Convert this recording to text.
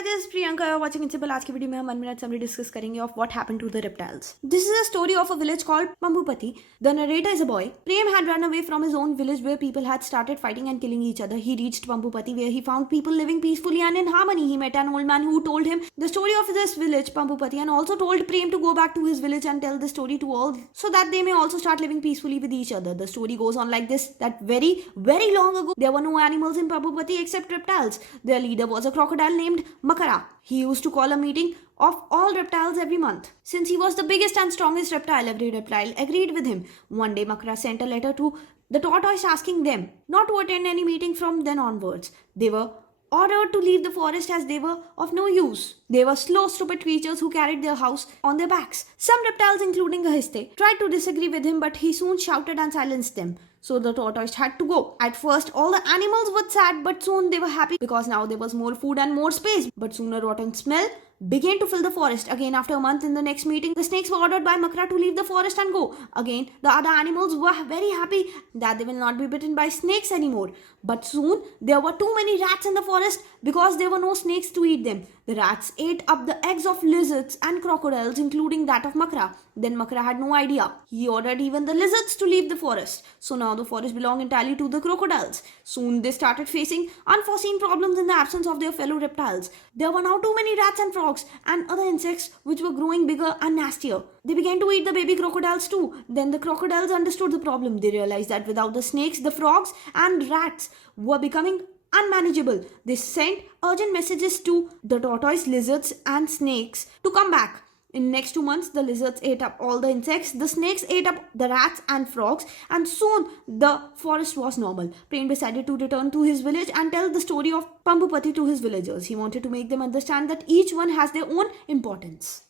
Hi, this is Priyanka. You're watching Invincible. आज की video में हम 1 minute summary discuss करेंगे of what happened to the reptiles. This is a story of a village called Pambupati. The narrator is a boy. Prem had run away from his own village where people had started fighting and killing each other. He reached Pambupati where he found people living peacefully and in harmony. He met an old man who told him the story of this village, Pambupati, and also told Prem to go back to his village and tell the story to all so that they may also start living peacefully with each other. The story goes on like this: that very, very long ago, there were no animals in Pambupati except reptiles. Their leader was a crocodile named Makara. He used to call a meeting of all reptiles every month. Since he was the biggest and strongest reptile, every reptile agreed with him. One day, Makara sent a letter to the tortoise asking them not to attend any meeting from then onwards. They were ordered to leave the forest as they were of no use. They were slow, stupid creatures who carried their house on their backs. Some reptiles, including Ahiste, tried to disagree with him, but he soon shouted and silenced them. So the tortoise had to go. At first, all the animals were sad, but soon they were happy because now there was more food and more space. But soon a rotten smell began to fill the forest. Again, after a month in the next meeting, the snakes were ordered by Makara to leave the forest and go. Again, the other animals were very happy that they will not be bitten by snakes anymore. But soon, there were too many rats in the forest because there were no snakes to eat them. The rats ate up the eggs of lizards and crocodiles, including that of Makara. Then Makara had no idea. He ordered even the lizards to leave the forest. So now the forest belonged entirely to the crocodiles. Soon they started facing unforeseen problems in the absence of their fellow reptiles. There were now too many rats and frogs and other insects which were growing bigger and nastier. They began to eat the baby crocodiles too. Then the crocodiles understood the problem. They realized that without the snakes, the frogs and rats were becoming unmanageable. They sent urgent messages to the tortoise, lizards and snakes to come back. In next 2 months, the lizards ate up all the insects, the snakes ate up the rats and frogs, and soon the forest was normal. Prem decided to return to his village and tell the story of Pambupati to his villagers. He wanted to make them understand that each one has their own importance.